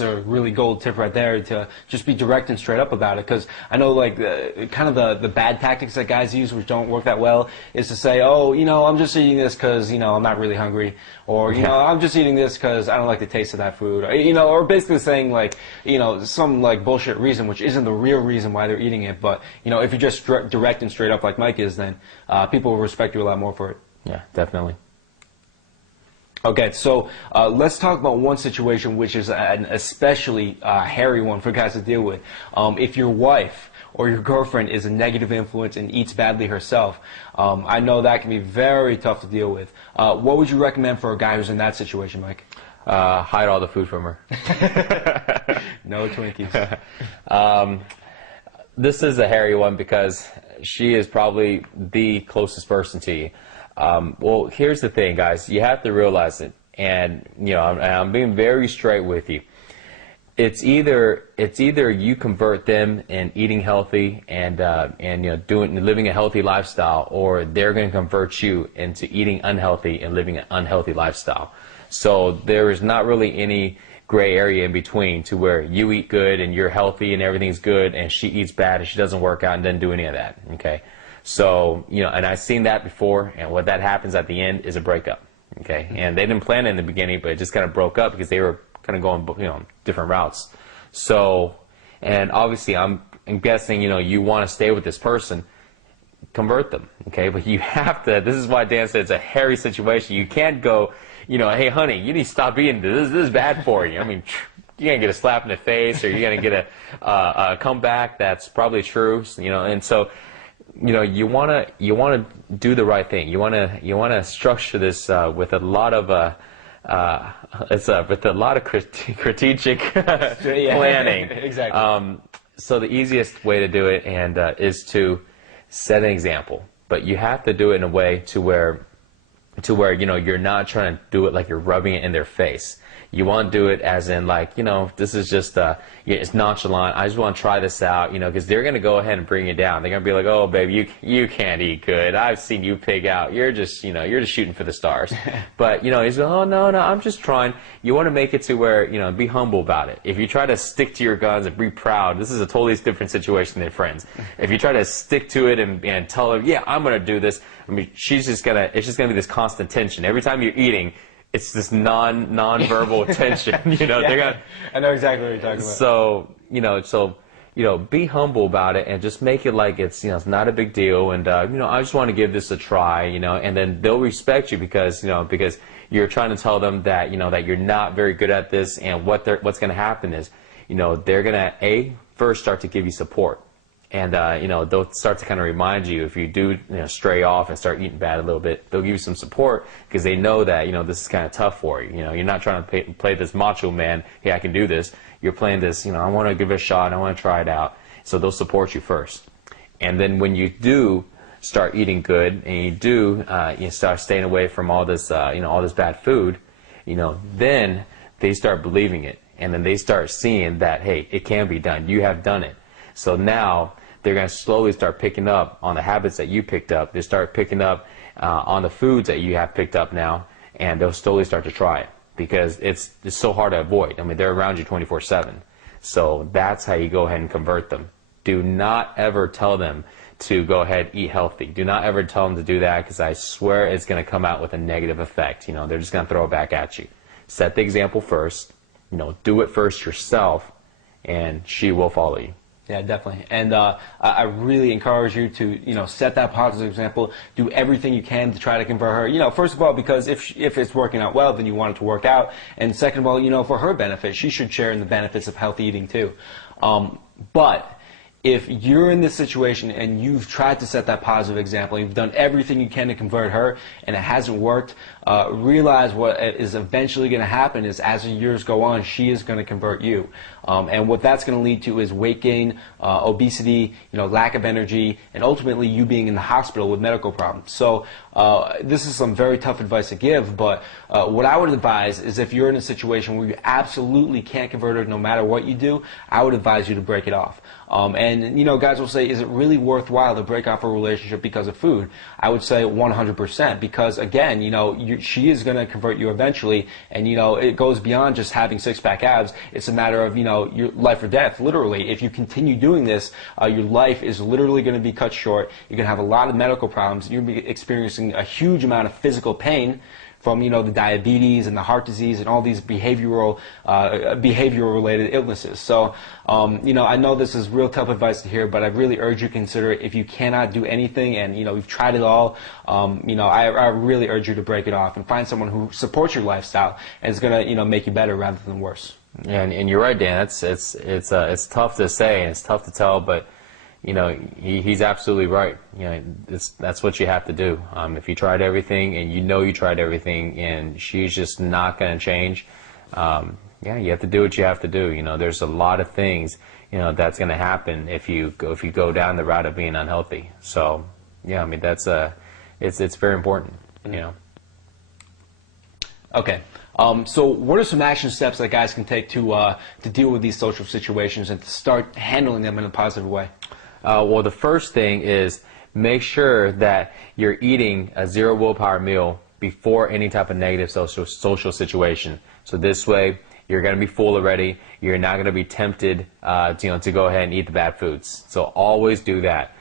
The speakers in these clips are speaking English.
a really gold tip right there to just be direct and straight up about it, because I know like kind of the bad tactics that guys use, which don't work that well, is to say, oh, you know, I'm just eating this because, you know, I'm not really hungry, or, you know, I'm just eating this because I don't like the taste of that food, or, you know, or basically saying like, you know, some like bullshit reason, which isn't the real reason why they're eating it. But, you know, if you're just direct and straight up like Mike is, then people will respect you a lot more for it. Yeah, definitely. Okay, so let's talk about one situation which is an especially hairy one for guys to deal with. If your wife or your girlfriend is a negative influence and eats badly herself, I know that can be very tough to deal with. What would you recommend for a guy who's in that situation, Mike? Hide all the food from her. No Twinkies. This is a hairy one because she is probably the closest person to you. Well, here's the thing, guys. You have to realize it, and you know, I'm being very straight with you. It's either you convert them in eating healthy and you know, living a healthy lifestyle, or they're going to convert you into eating unhealthy and living an unhealthy lifestyle. So there is not really any gray area in between to where you eat good and you're healthy and everything's good, and she eats bad and she doesn't work out and doesn't do any of that. Okay. So, you know, and I've seen that before, and what that happens at the end is a breakup, okay? And they didn't plan it in the beginning, but it just kind of broke up because they were kind of going, you know, different routes. So, and obviously I'm guessing, you know, you want to stay with this person, convert them, okay? But you have to, this is why Dan said it's a hairy situation. You can't go, you know, hey, honey, you need to stop eating this. This is bad for you. I mean, you're going to get a slap in the face, or you're going to get a comeback. That's probably true, you know, and so, you know, you want to do the right thing. You want to structure this with a lot of strategic planning. Exactly. So the easiest way to do it is to set an example, but you have to do it in a way to where you know, you're not trying to do it like you're rubbing it in their face. You want to do it as in, like, you know, this is just it's nonchalant. I just want to try this out, you know, because they're going to go ahead and bring you down. They're going to be like, oh, babe, you can't eat good. I've seen you pig out. You're just, you know, you're just shooting for the stars. But, you know, he's going, oh, no, I'm just trying. You want to make it to where, you know, be humble about it. If you try to stick to your guns and be proud, this is a totally different situation than friends. If you try to stick to it and tell her, yeah, I'm going to do this, I mean, it's just going to be this constant tension. Every time you're eating, it's this non-verbal tension, you know. Yeah, I know exactly what you're talking about. So you know, be humble about it and just make it like it's, you know, it's not a big deal, and you know, I just want to give this a try, you know, and then they'll respect you because, you know, because you're trying to tell them that, you know, that you're not very good at this, and what's going to happen is, you know, they're going to first start to give you support. And, you know, they'll start to kind of remind you if you do, you know, stray off and start eating bad a little bit, they'll give you some support because they know that, you know, this is kind of tough for you. You know, you're not trying to play this macho man, hey, I can do this. You're playing this, you know, I want to give it a shot, I want to try it out. So they'll support you first. And then when you do start eating good and you do, you start staying away from all this, you know, all this bad food, you know, then they start believing it. And then they start seeing that, hey, it can be done. You have done it. So now they're going to slowly start picking up on the habits that you picked up. They start picking up on the foods that you have picked up now, and they'll slowly start to try it because it's so hard to avoid. I mean, they're around you 24/7. So that's how you go ahead and convert them. Do not ever tell them to go ahead and eat healthy. Do not ever tell them to do that because I swear it's going to come out with a negative effect. You know, they're just going to throw it back at you. Set the example first. You know, do it first yourself, and she will follow you. Yeah, definitely. And I really encourage you to, you know, set that positive example. Do everything you can to try to convert her. You know, first of all, because if it's working out well, then you want it to work out. And second of all, you know, for her benefit, she should share in the benefits of healthy eating too. But if you're in this situation and you've tried to set that positive example, you've done everything you can to convert her, and it hasn't worked, realize what is eventually going to happen is as the years go on, she is going to convert you. And what that's going to lead to is weight gain, obesity, you know, lack of energy, and ultimately you being in the hospital with medical problems. So this is some very tough advice to give, but what I would advise is if you're in a situation where you absolutely can't convert her no matter what you do, I would advise you to break it off. And And, you know, guys will say, is it really worthwhile to break off a relationship because of food? I would say 100%, because again, you know, she is going to convert you eventually, and, you know, it goes beyond just having six-pack abs. It's a matter of, you know, your life or death, literally. If you continue doing this, your life is literally going to be cut short. You're going to have a lot of medical problems. You're going to be experiencing a huge amount of physical pain from, you know, the diabetes and the heart disease and all these behavioral related illnesses. So, you know, I know this is real tough advice to hear, but I really urge you to consider it. If you cannot do anything and, you know, you've tried it all, you know, I really urge you to break it off and find someone who supports your lifestyle and is going to, you know, make you better rather than worse. Yeah, and you're right, Dan. It's tough to say and it's tough to tell, but you know, he's absolutely right. You know, that's what you have to do. If you tried everything and you know you tried everything and she's just not going to change, yeah, you have to do what you have to do. You know, there's a lot of things, you know, that's going to happen if you go down the route of being unhealthy. So, yeah, I mean, it's very important, you know. Okay. So what are some action steps that guys can take to deal with these social situations and to start handling them in a positive way? Well, the first thing is make sure that you're eating a zero willpower meal before any type of negative social situation. So this way, you're going to be full already. You're not going to be tempted, to go ahead and eat the bad foods. So always do that.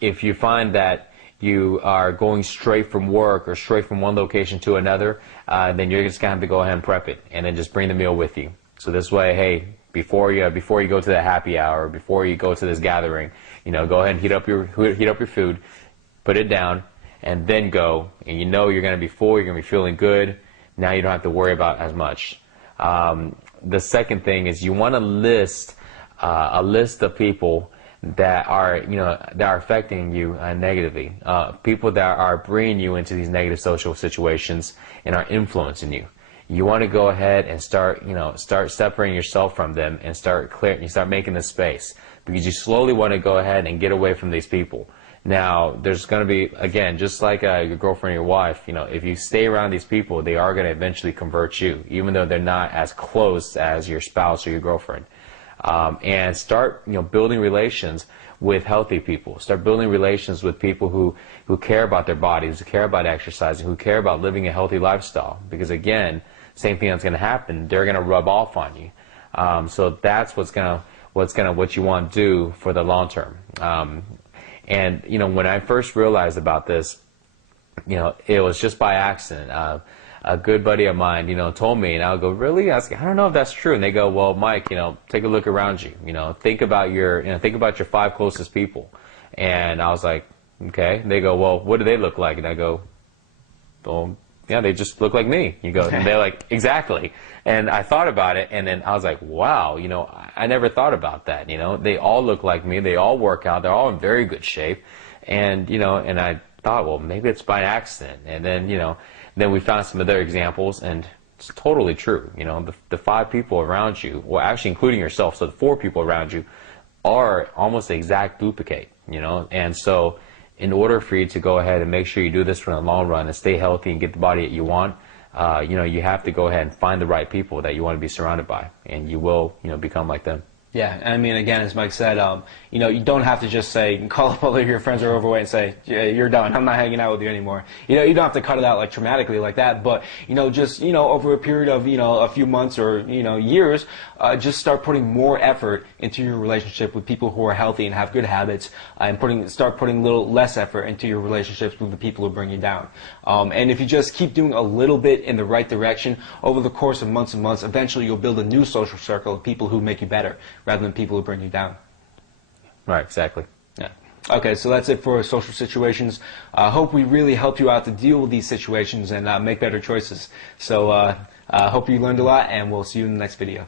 If you find that you are going straight from work or straight from one location to another, then you're just going to have to go ahead and prep it, and then just bring the meal with you. So this way, hey, before you go to the happy hour, before you go to this gathering, you know, go ahead and heat up your food, put it down, and then go. And you know you're going to be full, you're going to be feeling good. Now you don't have to worry about as much. The second thing is you want to list a list of people that are affecting you negatively, people that are bringing you into these negative social situations and are influencing you. You want to go ahead and start separating yourself from them and start making the space, because you slowly want to go ahead and get away from these people. Now, there's going to be, again, just like your girlfriend or your wife, you know, if you stay around these people, they are going to eventually convert you, even though they're not as close as your spouse or your girlfriend. And start, building relations with healthy people. Start building relations with people who care about their bodies, who care about exercising, who care about living a healthy lifestyle. Because again, same thing that's going to happen. They're going to rub off on you. So that's what you want to do for the long term. And when I first realized about this, it was just by accident. A good buddy of mine, told me, and I'll go, really? I don't know if that's true. And they go, well, Mike, take a look around you. Think about your 5 closest people. And I was like, okay. And they go, well, what do they look like? And I go, well, yeah, they just look like me. You go, and they're like, exactly. And I thought about it, and then I was like, wow, I never thought about that. They all look like me. They all work out. They're all in very good shape. And, and I thought, well, maybe it's by accident. And then, then we found some other examples, and it's totally true. The 5 people around you, well, actually including yourself, so the 4 people around you are almost the exact duplicate, And so in order for you to go ahead and make sure you do this for the long run and stay healthy and get the body that you want, you have to go ahead and find the right people that you want to be surrounded by, and you will, become like them. Yeah, I mean, again, as Mike said, you don't have to just say, call up all of your friends who are overweight and say, yeah, you're done, I'm not hanging out with you anymore. You don't have to cut it out like traumatically like that, but, just, over a period of, a few months or, years, just start putting more effort into your relationship with people who are healthy and have good habits, and start putting a little less effort into your relationships with the people who bring you down. And if you just keep doing a little bit in the right direction over the course of months and months, eventually you'll build a new social circle of people who make you better, rather than people who bring you down. Right, exactly. Yeah. Okay, so that's it for social situations. I hope we really helped you out to deal with these situations and make better choices. So hope you learned a lot, and we'll see you in the next video.